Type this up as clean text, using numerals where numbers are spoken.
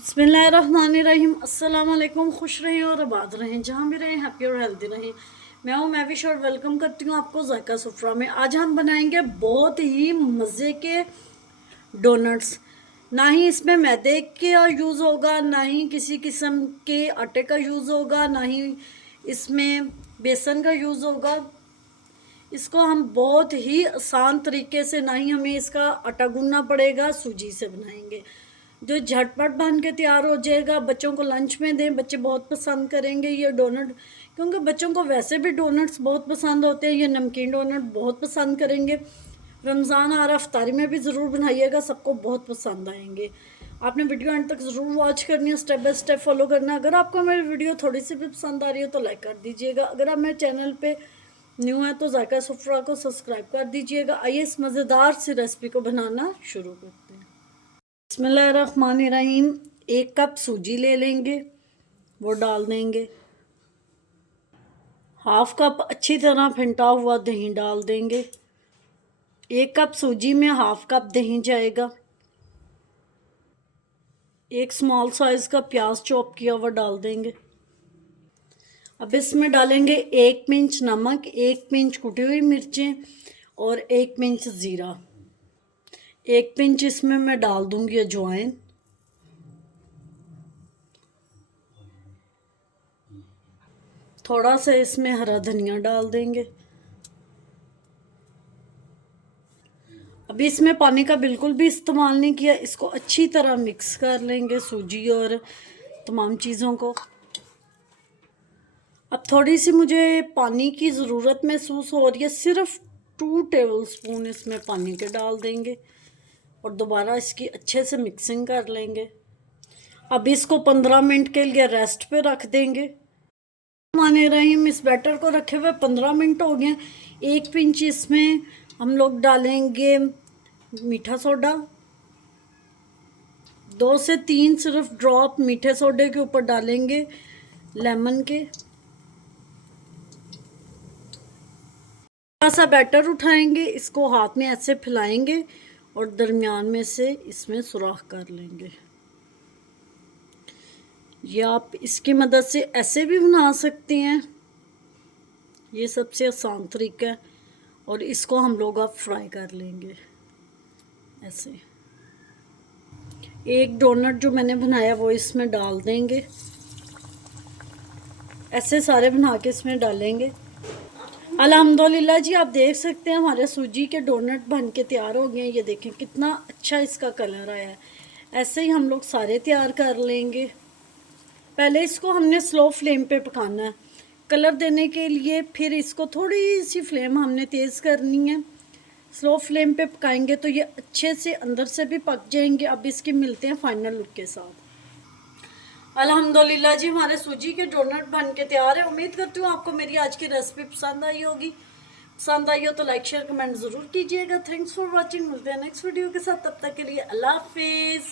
बिस्मिल्लाहिर्रहमानिर्रहीम। अस्सलाम वालेकुम। खुश रहें और आबाद रहें, जहाँ भी रहें हैप्पी और हेल्दी रहें। मैं हूँ मैविश और वेलकम करती हूँ आपको जायका सुफ्रा में। आज हम बनाएंगे बहुत ही मज़े के डोनट्स। ना ही इसमें मैदे का यूज़ होगा, ना ही किसी किस्म के आटे का यूज़ होगा, ना ही इसमें बेसन का यूज़ होगा। इसको हम बहुत ही आसान तरीके से, ना ही हमें इसका आटा गूंदना पड़ेगा, सूजी से बनाएंगे जो झटपट बन के तैयार हो जाएगा। बच्चों को लंच में दें, बच्चे बहुत पसंद करेंगे ये डोनट, क्योंकि बच्चों को वैसे भी डोनट्स बहुत पसंद होते हैं। ये नमकीन डोनट बहुत पसंद करेंगे। रमज़ान आ रहा, अफ्तारी में भी ज़रूर बनाइएगा, सबको बहुत पसंद आएंगे। आपने वीडियो एंड तक ज़रूर वॉच करनी है, स्टेप बाय स्टेप फॉलो करना। अगर आपको मेरी वीडियो थोड़ी सी भी पसंद आ रही हो तो लाइक कर दीजिएगा। अगर आप मेरे चैनल पे न्यू है तो जायका सुफ्रा को सब्सक्राइब कर दीजिएगा। आइए इस मज़ेदार सी रेसिपी को बनाना शुरू करते हैं। बिस्मिल्लाहिर्रहमानिर्रहीम। 1 कप सूजी ले लेंगे, वो डाल देंगे। 1/2 कप अच्छी तरह फेंटा हुआ दही डाल देंगे। 1 कप सूजी में 1/2 कप दही जाएगा। 1 स्मॉल साइज का प्याज चॉप किया हुआ डाल देंगे। अब इसमें डालेंगे 1 पिंच नमक, 1 पिंच कुटी हुई मिर्चें और 1 पिंच ज़ीरा। 1 पिंच इसमें मैं डाल दूंगी अजवाइन। थोड़ा सा इसमें हरा धनिया डाल देंगे। अभी इसमें पानी का बिल्कुल भी इस्तेमाल नहीं किया। इसको अच्छी तरह मिक्स कर लेंगे, सूजी और तमाम चीज़ों को। अब थोड़ी सी मुझे पानी की ज़रूरत महसूस हो रही है, सिर्फ 2 टेबल स्पून इसमें पानी के डाल देंगे और दोबारा इसकी अच्छे से मिक्सिंग कर लेंगे। अब इसको 15 मिनट के लिए रेस्ट पे रख देंगे। माने रहीम, इस बैटर को रखे हुए 15 मिनट हो गए। 1 पिंच इसमें हम लोग डालेंगे मीठा सोडा, 2 से 3 सिर्फ ड्रॉप मीठे सोडे के ऊपर डालेंगे लेमन के। थोड़ा सा बैटर उठाएंगे, इसको हाथ में ऐसे फैलाएंगे और दरमियान में से इसमें सुराख कर लेंगे। ये आप इसकी मदद से ऐसे भी बना सकते हैं, ये सबसे आसान तरीका है। और इसको हम लोग अब फ्राई कर लेंगे ऐसे। एक डोनट जो मैंने बनाया वो इसमें डाल देंगे, ऐसे सारे बना के इसमें डालेंगे। अल्हम्दुलिल्लाह जी, आप देख सकते हैं हमारे सूजी के डोनट बन के तैयार हो गए हैं। ये देखें कितना अच्छा इसका कलर आया है। ऐसे ही हम लोग सारे तैयार कर लेंगे। पहले इसको हमने स्लो फ्लेम पे पकाना है कलर देने के लिए, फिर इसको थोड़ी सी फ्लेम हमने तेज़ करनी है। स्लो फ्लेम पे पकाएंगे तो ये अच्छे से अंदर से भी पक जाएंगे। अब इसके मिलते हैं फाइनल लुक के साथ। अल्हम्दुलिल्लाह जी, हमारे सूजी के डोनट बन के तैयार है। उम्मीद करती हूँ आपको मेरी आज की रेसिपी पसंद आई होगी। पसंद आई हो तो लाइक शेयर कमेंट ज़रूर कीजिएगा। Thanks for watching. मिलते हैं नेक्स्ट वीडियो के साथ, तब तक के लिए अल्लाह हाफिज़।